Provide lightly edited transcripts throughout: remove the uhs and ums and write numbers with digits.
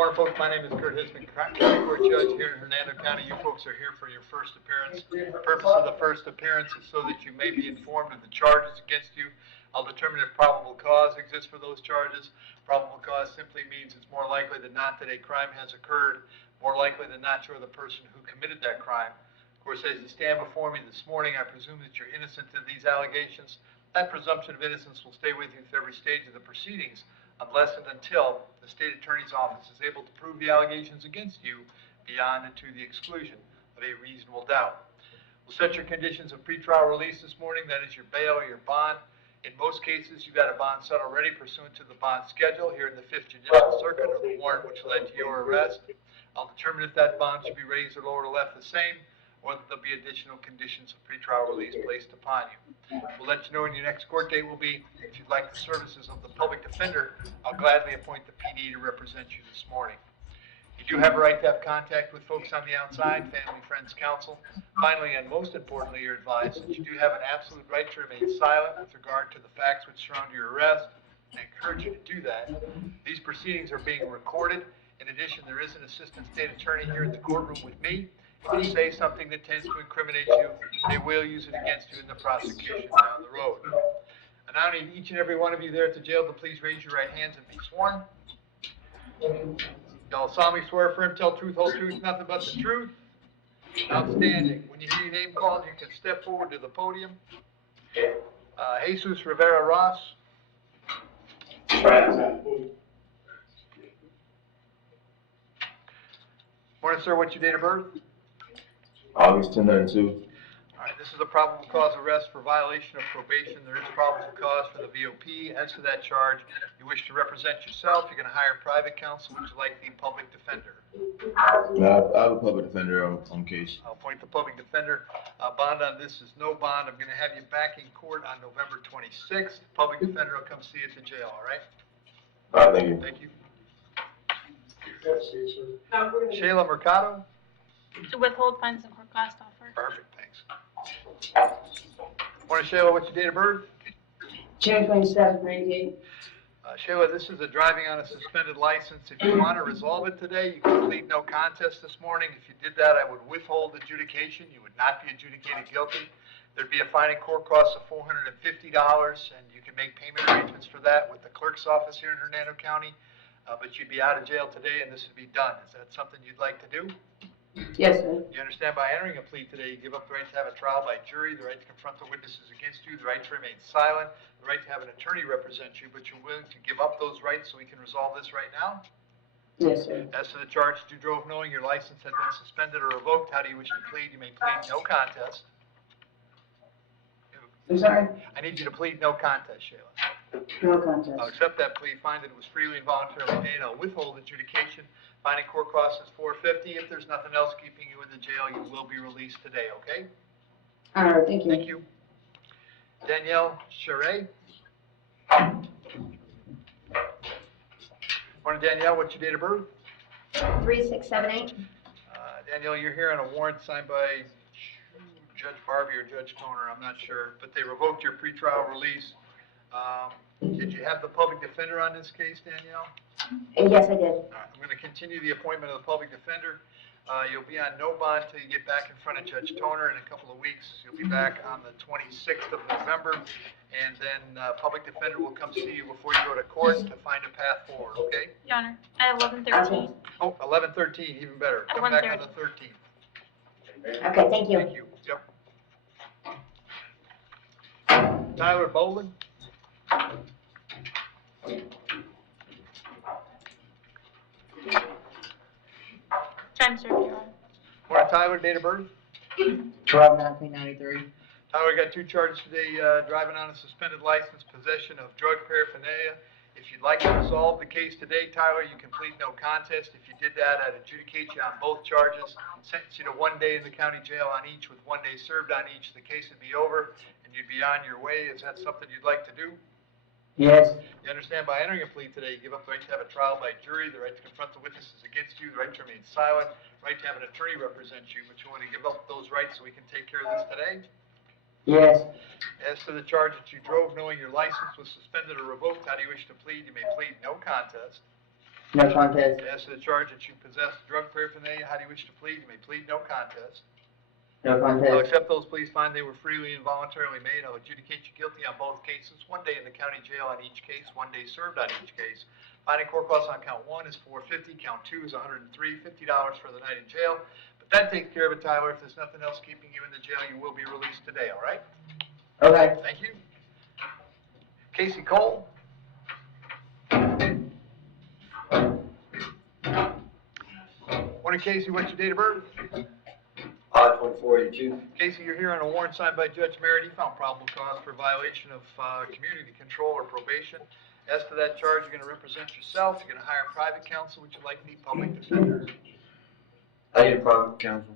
Morning, folks. My name is Hitzemann, County Court Judge here in Hernando County. You folks are here for your first appearance. The purpose of the first appearance is so that you may be informed of the charges against you. I'll determine if probable cause exists for those charges. Probable cause simply means it's more likely than not that a crime has occurred, more likely than not you're the person who committed that crime. Of course, as you stand before me this morning, I presume that you're innocent of these allegations. That presumption of innocence will stay with you through every stage of the proceedings, unless and until the state attorney's office is able to prove the allegations against you beyond and to the exclusion of a reasonable doubt. We'll set your conditions of pretrial release this morning. That is your bail or your bond. In most cases, you've got a bond set already pursuant to the bond schedule here in the 5th Judicial Circuit, or the warrant which led to your arrest. I'll determine if that bond should be raised or lowered or left the same, or that there'll be additional conditions of pretrial release placed upon you. We'll let you know when your next court date will be. If you'd like the services of the public defender, I'll gladly appoint the PD to represent you this morning. You do have a right to have contact with folks on the outside, family, friends, counsel. Finally, and most importantly, you're advised that you do have an absolute right to remain silent with regard to the facts which surround your arrest. I encourage you to do that. These proceedings are being recorded. In addition, there is an assistant state attorney here in the courtroom with me. If you say something that tends to incriminate you, they will use it against you in the prosecution down the road. And I need each and every one of you there at the jail to please raise your right hands and be sworn. Y'all solemnly swear, affirm, tell truth, whole truth, nothing but the truth. Outstanding. When you hear your name called, you can step forward to the podium. Jesus Rivera Ross. Morning, sir. What's your date of birth? August 1092. All right, this is a probable cause arrest for violation of probation. There is probable cause for the VOP. As to that charge, you wish to represent yourself. You're going to hire private counsel. Would you like the public defender? No, I have a public defender on case. I'll appoint the public defender. Bond on this is no bond. I'm going to have you back in court on November 26th. Public defender will come see you at the jail, all right? All right, thank you. Thank you. Shayla Mercado. To withhold funds and court cost offer. Perfect, thanks. Morning, Shayla. What's your date of birth? June 27th, 98. Shayla, this is a driving on a suspended license. If you want to resolve it today, you can plead no contest this morning. If you did that, I would withhold adjudication. You would not be adjudicated guilty. There'd be a fine and court cost of $450, and you can make payment arrangements for that with the clerk's office here in Hernando County. But you'd be out of jail today, and this would be done. Is that something you'd like to do? Yes, sir. You understand by entering a plea today, you give up the right to have a trial by jury, the right to confront the witnesses against you, the right to remain silent, the right to have an attorney represent you, but you're willing to give up those rights so we can resolve this right now? Yes, sir. As to the charge that you drove knowing your license had been suspended or revoked, how do you wish to plead? You may plead no contest. I'm sorry? I need you to plead no contest, Shayla. No contest. I'll accept that plea, find that it was freely and voluntarily made. I'll withhold adjudication. Finding court cost is $450. If there's nothing else keeping you in the jail, you will be released today, okay? All right, thank you. Thank you. Danielle Charest. Morning, Danielle. What's your date of birth? 3678. Danielle, you're here on a warrant signed by Judge Barbie or Judge Toner, I'm not sure, but they revoked your pretrial release. Did you have the public defender on this case, Danielle? Yes, I did. All right, I'm going to continue the appointment of the public defender. You'll be on no bond until you get back in front of Judge Toner in a couple of weeks. You'll be back on the 26th of November, and then public defender will come see you before you go to court to find a path forward, okay? Your Honor, at 11:13. Oh, 11:13, even better. At Come back on 1:30. the 13th. Okay, thank you. Thank you. Yep. Tyler Boland. Time served, Your Honor. Morning, Tyler. Date of birth? 12/1993. Tyler got two charges today, driving on a suspended license, possession of drug paraphernalia. If you'd like to resolve the case today, Tyler, you can plead no contest. If you did that, I'd adjudicate you on both charges, sentence you to 1 day in the county jail on each with 1 day served on each. The case would be over, and you'd be on your way. Is that something you'd like to do? Yes. You understand by entering a plea today, you give up the right to have a trial by jury, the right to confront the witnesses against you, the right to remain silent, the right to have an attorney represent you, but you want to give up those rights so we can take care of this today? Yes. As to the charge that you drove knowing your license was suspended or revoked, how do you wish to plead? You may plead no contest. No contest. As to the charge that you possess drug paraphernalia, how do you wish to plead? You may plead no contest. No I'll contest. accept those pleas, find they were freely and voluntarily made. I'll adjudicate you guilty on both cases. 1 day in the county jail on each case, 1 day served on each case. Finding court costs on count 1 is $450, count 2 is $103, $50 for the night in jail. But that takes care of it, Tyler. If there's nothing else keeping you in the jail, you will be released today, all right? Okay. Thank you. Casey Cole. Morning, Casey. What's your date of birth? 2482. Casey, you're here on a warrant signed by Judge Merritt. He found probable cause for violation of community control or probation. As to that charge, you're going to represent yourself. You're going to hire private counsel. Would you like the public defender? I need a private counsel.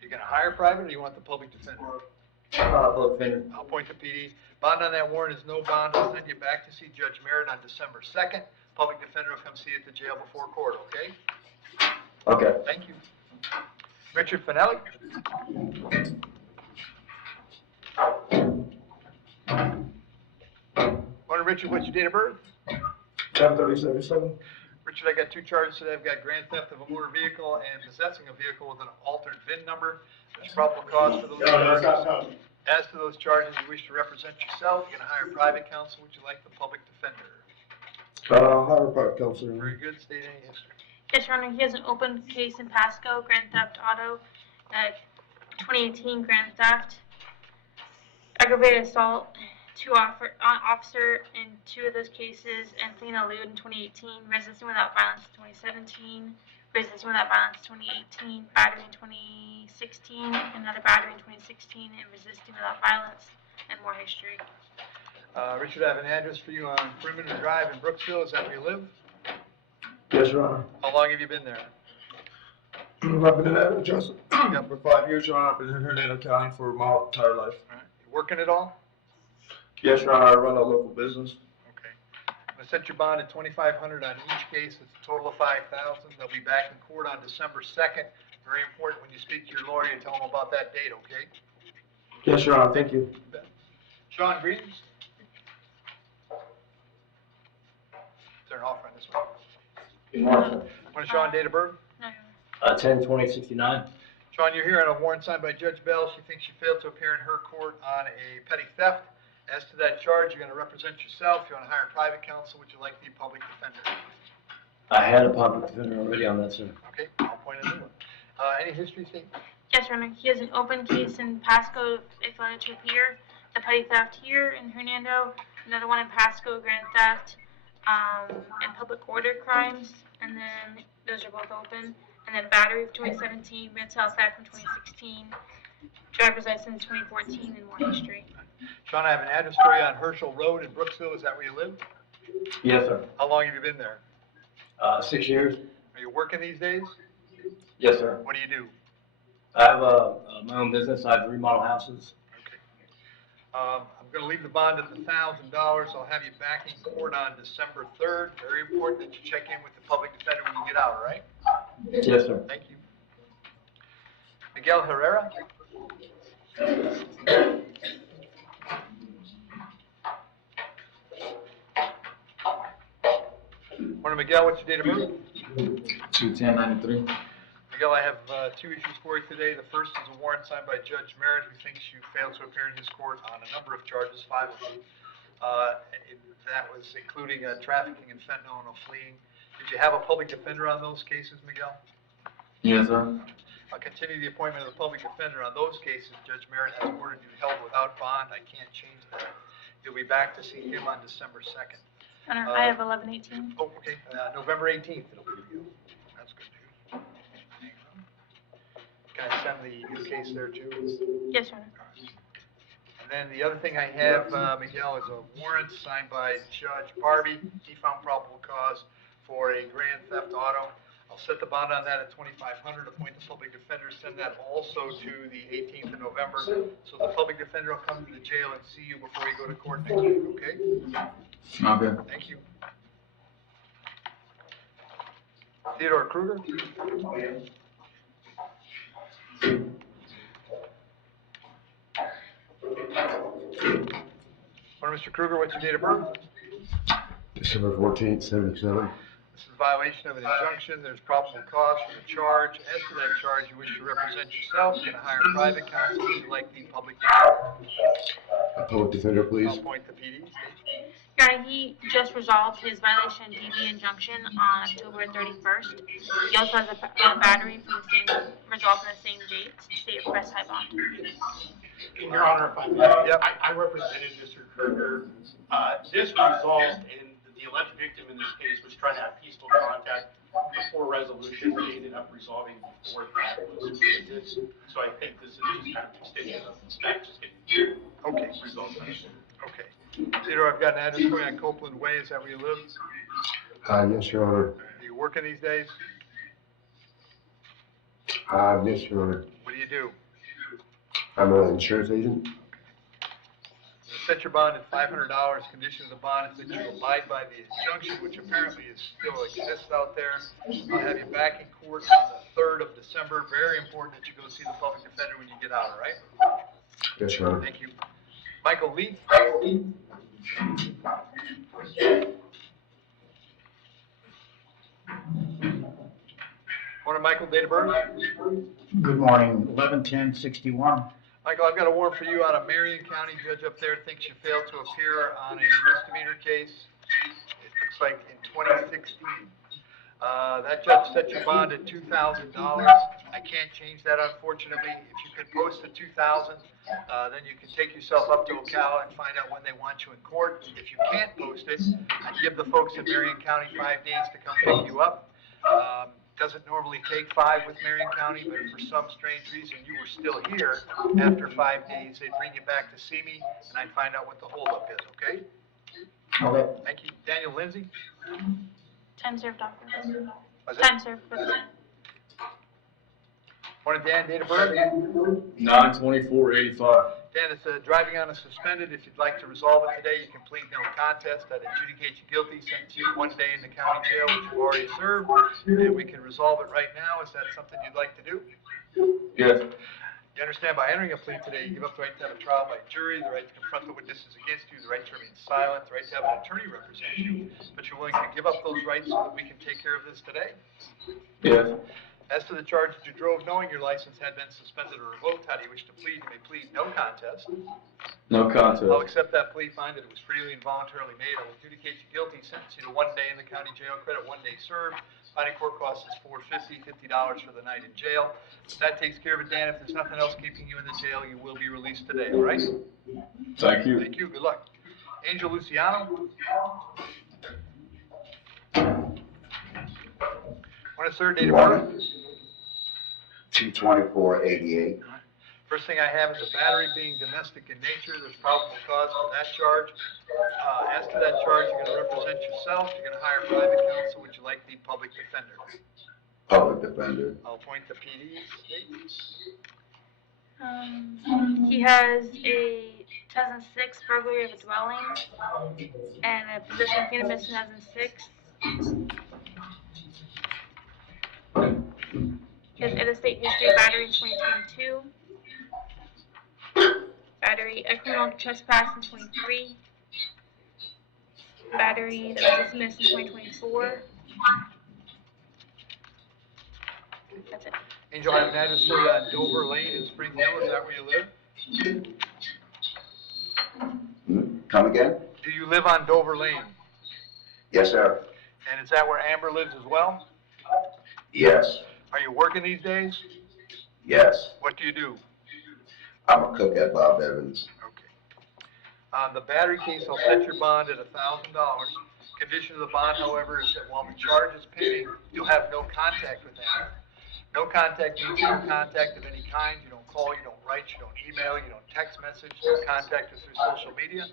You're going to hire private, or you want the public defender? Public defender. I'll point to PD. Bond on that warrant is no bond. I'll send you back to see Judge Merritt on December 2nd. Public defender will come see you at the jail before court, okay? Okay. Thank you. Richard Finelli. Morning, Richard. What's your date of birth? 10/30/77. Richard, I got 2 charges today. I've got grand theft of a motor vehicle and possessing a vehicle with an altered VIN number. There's probable cause for those charges. As to those charges, you wish to represent yourself. You're going to hire private counsel. Would you like the public defender? Hire a private counsel. Very good. State any history. Yes, Your Honor, he has an open case in Pasco, grand theft auto, 2018 grand theft, aggravated assault, officer in 2 of those cases, and clean elude in 2018, resisting without violence in 2017, resisting without violence in 2018, battery in 2016, another battery in 2016, and resisting without violence, and more history. Richard, I have an address for you on Perimeter Drive in Brooksville. Is that where you live? Yes, Your Honor. How long have you been there? I've been in that address Yep. for 5 years, Your Honor. I've been in Hernando County for my entire life. All right. You working at all? Yes, Your Honor. I run a local business. Okay. I'm going to set your bond at $2,500 on each case. It's a total of $5,000. They'll be back in court on December 2nd. Very important when you speak to your lawyer, you tell them about that date, okay? Yes, Your Honor. Thank you. Sean Greaves? Turn it off on this one. Good morning, When is Sean date of birth? No, Your Honor. 10/20/69. Sean, you're here on a warrant signed by Judge Bell. She thinks you failed to appear in her court on a petty theft. As to that charge, you're going to represent yourself. You want to hire private counsel. Would you like the public defender? I had a public defender already on that, sir. Okay, I'll point a new one. Any history statement? Yes, Your Honor, he has an open case in Pasco, if you wanted to appear, the petty theft here in Hernando, another one in Pasco, grand theft, and public order crimes, and then those are both open, and then battery of 2017, red sales tax from 2016, driver's license 2014, and more history. Sean, I have an address for you on Herschel Road in Brooksville. Is that where you live? Yes, sir. How long have you been there? 6 years. Are you working these days? Yes, sir. What do you do? I have my own business. I remodel houses. Okay. I'm going to leave the bond at $1,000. I'll have you back in court on December 3rd. Very important that you check in with the public defender when you get out, all right? Yes, sir. Thank you. Miguel Herrera? Morning, Miguel. What's your date of birth? 2/10/93. Miguel, I have 2 issues for you today. The first is a warrant signed by Judge Merritt, who thinks you failed to appear in his court on a number of charges, 5 of them. That was including trafficking in fentanyl and a fleeing. Did you have a public defender on those cases, Miguel? Yes, sir. I'll continue the appointment of the public defender on those cases. Judge Merritt has ordered you held without bond. I can't change that. You'll be back to see him on December 2nd. Your Honor, I have 1118. Oh, okay, November 18th it'll be reviewed. That's good news. Can I send the new case there too? Yes, Your Honor. And then the other thing I have, Miguel, is a warrant signed by Judge Barbie. He found probable cause for a grand theft auto. I'll set the bond on that at $2,500, appoint the public defender, send that also to the 18th of November. So the public defender will come to the jail and see you before you go to court next week, okay? Okay. Thank you. Theodore Kruger? Morning, Mr. Kruger, what's your date of birth? December 14th, 77. This is a violation of an injunction. There's probable cause for the charge. As to that charge, you wish to represent yourself. You're going to hire private counsel. Would you like the public defender? A public defender, please. I'll appoint the PD. Your Honor, he just resolved his violation of DV injunction on October 31st. He also has a battery from the same, resolved on the same date, state of press high bond. Your Honor, if I may, Yep. I represented Mr. Kruger. This resolved in the alleged victim in this case was trying to have peaceful contact before resolution. They ended up resolving before that was granted. So I think this is just kind of extension of that, just getting Okay. resolved. Okay. Theodore, I've got an address for you on Copeland Way. Is that where you live? Yes, Your Honor. Are you working these days? Yes, Your Honor. What do you do? I'm an insurance agent. Set your bond at $500. Condition of the bond is that you abide by the injunction, which apparently is still exists out there. I'll have you back in court on the 3rd of December. Very important that you go see the public defender when you get out, all right? Yes, Your Honor. Thank you. Michael Lee? Morning, Michael. Date of birth? Good morning, 11/10/61. Michael, I've got a warrant for you out of Marion County. Judge up there thinks you failed to appear on a misdemeanor case. It looks like in 2016. That judge set your bond at $2,000. I can't change that, unfortunately. If you could post the $2,000, then you can take yourself up to Ocala and find out when they want you in court. If you can't post it, I'd give the folks in Marion County 5 days to come pick you up. Doesn't normally take 5 with Marion County, but if for some strange reason you were still here after 5 days, they'd bring you back to see me, and I'd find out what the holdup is, okay? Okay. Thank you. Daniel Lindsay? Time served, officer. Was it? Time served for the Morning, Dan. Date of birth? 9/24/85. Dan, it's driving on a suspended. If you'd like to resolve it today, you can plead no contest. I'd adjudicate you guilty, sentence you 1 day in the county jail, which you've already served, and we can resolve it right now. Is that something you'd like to do? Yes. You understand by entering a plea today, you give up the right to have a trial by jury, the right to confront the witnesses against you, the right to remain silent, the right to have an attorney represent you, but you're willing to give up those rights so that we can take care of this today? Yes. As to the charge that you drove knowing your license had been suspended or revoked, how do you wish to plead? You may plead no contest. No I'll contest. accept that plea, find that it was freely and voluntarily made. I will adjudicate you guilty, sentence you to 1 day in the county jail, credit 1 day served. Finding court costs is $450 for the night in jail. If that takes care of it, Dan, if there's nothing else keeping you in the jail, you will be released today, all right? Thank you. Thank you, good luck. Angel Luciano? Morning, sir, date of birth? 2/24/88. First thing I have is a battery being domestic in nature. There's probable cause for that charge. As to that charge, you're going to represent yourself. You're going to hire private counsel. Would you like the public defender? Public defender. I'll appoint the PD. He has a 2006 burglary of a dwelling and a possession of cannabis in 2006. He has interstate history battery in 2022. Battery, a criminal trespass in 23. Battery that was dismissed in 2024. That's it. Angel, I have an address for you on Dover Lane in Spring Hill. Is that where you live? Come again? Do you live on Dover Lane? Yes, sir. And is that where Amber lives as well? Yes. Are you working these days? Yes. What do you do? I'm a cook at Bob Evans. Okay. On the battery case, I'll set your bond at $1,000. Condition of the bond, however, is that while the charge is pending, you'll have no contact with Amber. No contact means no contact of any kind. You don't call, you don't write, you don't email, you don't text message, no contact her through social media.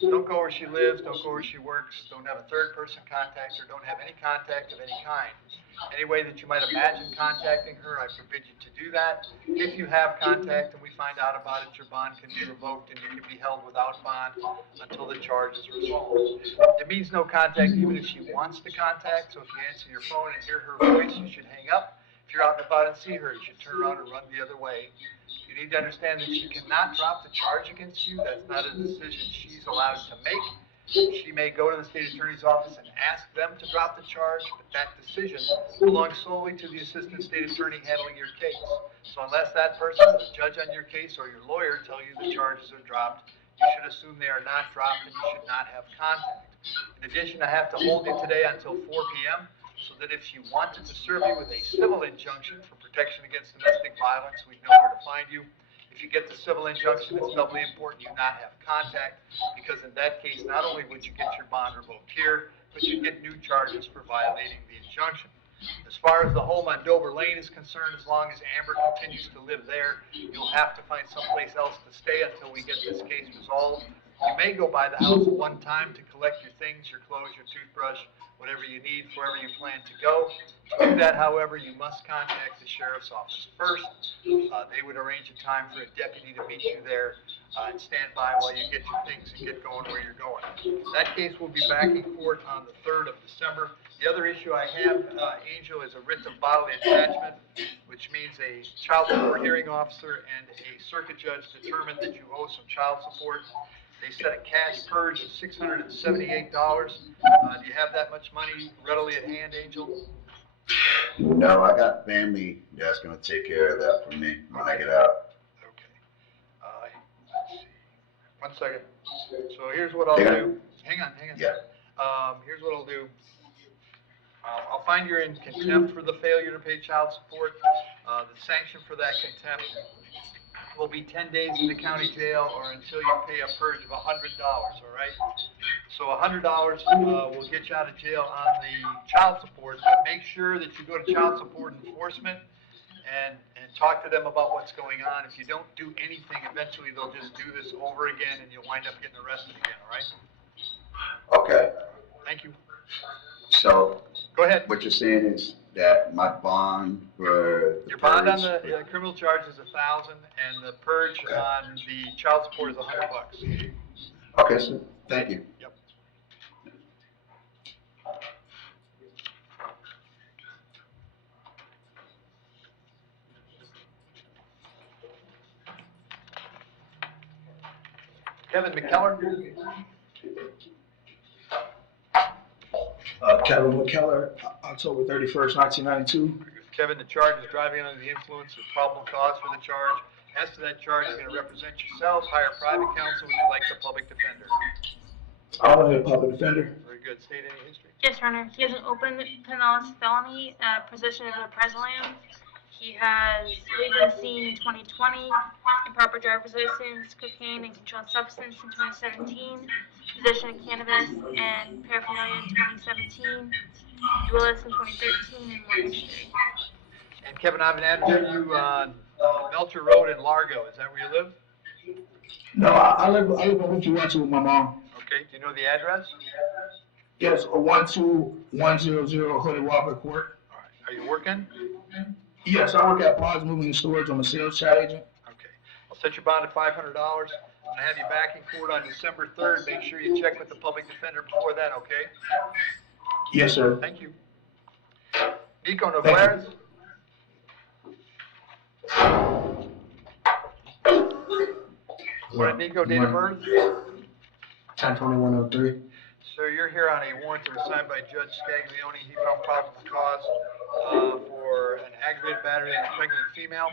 Don't go where she lives, don't go where she works, don't have a third person contact her, don't have any contact of any kind. Any way that you might imagine contacting her, I forbid you to do that. If you have contact and we find out about it, your bond can be revoked and you can be held without bond until the charge is resolved. It means no contact even if she wants to contact, so if you answer your phone and hear her voice, you should hang up. If you're out and about and see her, you should turn around and run the other way. You need to understand that she cannot drop the charge against you. That's not a decision she's allowed to make. She may go to the state attorney's office and ask them to drop the charge, but that decision belongs solely to the assistant state attorney handling your case. So unless that person, the judge on your case or your lawyer tell you the charges are dropped, you should assume they are not dropped and you should not have contact. In addition, I have to hold you today until 4 p.m. so that if she wanted to serve you with a civil injunction for protection against domestic violence, we'd know where to find you. If you get the civil injunction, it's doubly important you not have contact, because in that case, not only would you get your bond revoked here, but you'd get new charges for violating the injunction. As far as the home on Dover Lane is concerned, as long as Amber continues to live there, you'll have to find someplace else to stay until we get this case resolved. You may go by the house one time to collect your things, your clothes, your toothbrush, whatever you need, wherever you plan to go. To do that, however, you must contact the sheriff's office first. They would arrange a time for a deputy to meet you there and stand by while you get your things and get going where you're going. That case will be back in court on the 3rd of December. The other issue I have, Angel, is a writ of bodily attachment, which means a child support hearing officer and a circuit judge determined that you owe some child support. They set a cash purge of $678. Do you have that much money readily at hand, Angel? No, I got family that's gonna take care of that for me when I get out. Okay. Let's see. 1 second. So here's what I'll do. Hang on. Yeah. Here's what I'll do. I'll find you're in contempt for the failure to pay child support. The sanction for that contempt will be 10 days in the county jail or until you pay a purge of $100, all right? So $100 will get you out of jail on the child support, but make sure that you go to child support enforcement and talk to them about what's going on. If you don't do anything, eventually they'll just do this over again and you'll wind up getting arrested again, all right? Okay, Thank you. so Go ahead. what you're saying is that my bond for the Your bond on purge- the criminal charge is $1,000 and the purge on the child support is $100. Okay, so, thank you. Yep. Kevin McKellar? Kevin McKellar, October 31st, 1992. Kevin, the charge is driving under the influence of probable cause for the charge. As to that charge, you're going to represent yourself, hire private counsel, would you like the public defender? I want to be a public defender. Very good. State any history? Yes, Your Honor. He has an open penalis felony, possession of a president. He has leaving the scene in 2020, improper driver's license, cocaine, and controlled substance in 2017, possession of cannabis and paraphernalia in 2017, duelist in 2013, and more history. And Kevin, I have an address for you on Melcher Road in Largo. Is that where you live? No, I live in Winchester with my mom. Okay. Do you know the address? Yes, 12100 Hooded Walker Court. All right. Are you working? Yes, I work at Bonds Moving and Storage. I'm a sales chat agent. Okay. I'll set your bond at $500. I'm going to have you back in court on December 3rd. Make sure you check with the public defender before then, okay? Yes, sir. Thank you. Nico Narvaez? Morning, Nico. Date of birth? 10/21/03. Sir, you're here on a warrant that was signed by Judge Scaglione. He found probable cause for an aggravated battery on a pregnant female.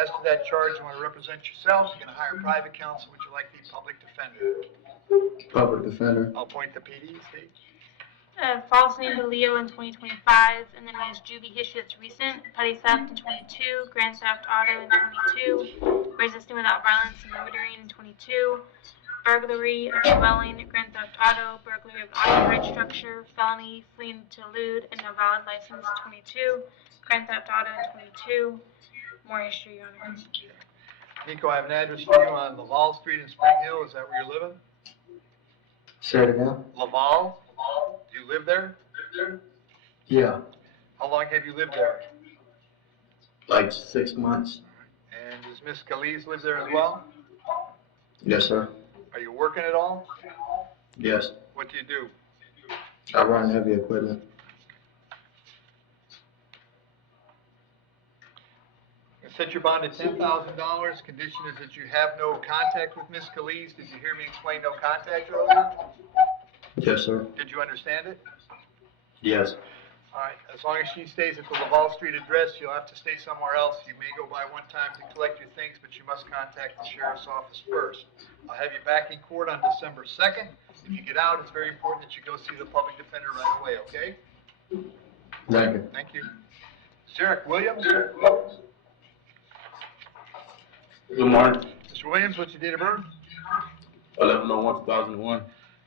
As to that charge, you want to represent yourself. You're going to hire private counsel. Would you like the public defender? Public defender. I'll point the PD, Steve. False name to Leo in 2025, and then his juvie history that's recent, petty theft in 22, grand theft auto in 22, resisting without violence and murdering in 22, burglary of a dwelling, grand theft auto, burglary of an occupied structure, felony, fleeing to elude, and no valid license in 22, grand theft auto in 22, more history, Your Honor. Nico, I have an address for you on Laval Street in Spring Hill. Is that where you're living? Say it again. Laval? Do you live there? Yeah, How long have you lived there? like 6 months. And does Miss Scalise live there as well? Yes, sir. Are you working at all? Yes. What do you do? I run heavy equipment. Set your bond at $10,000. Condition is that you have no contact with Miss Scalise. Did you hear me explain no contact earlier? Yes, sir. Did you understand it? Yes. All right, as long as she stays at the Laval Street address, you'll have to stay somewhere else. You may go by one time to collect your things, but you must contact the sheriff's office first. I'll have you back in court on December 2nd. If you get out, it's very important that you go see the public defender right away, okay? Thank you. Thank you. Zarek Williams? Good morning. Mr. Williams, what's your date of birth? 11/01/2001.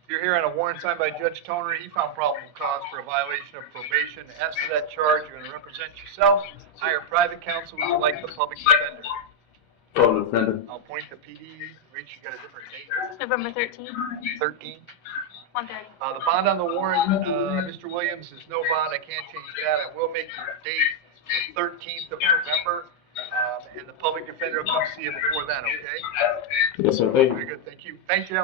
You're here on a warrant signed by Judge Toner. He found probable cause for a violation of probation. As to that charge, you're going to represent yourself, hire private counsel, would you like the public defender? Public defender. I'll point the PD, Rich, you got a different date? November 13th, 13? 1:30. The bond on the warrant, Mr. Williams, is no bond. I can't change that. I will make your date the 13th of November, and the public defender will come see you before then, okay? Yes, sir. Thank you. Very good, thank you. Thank you.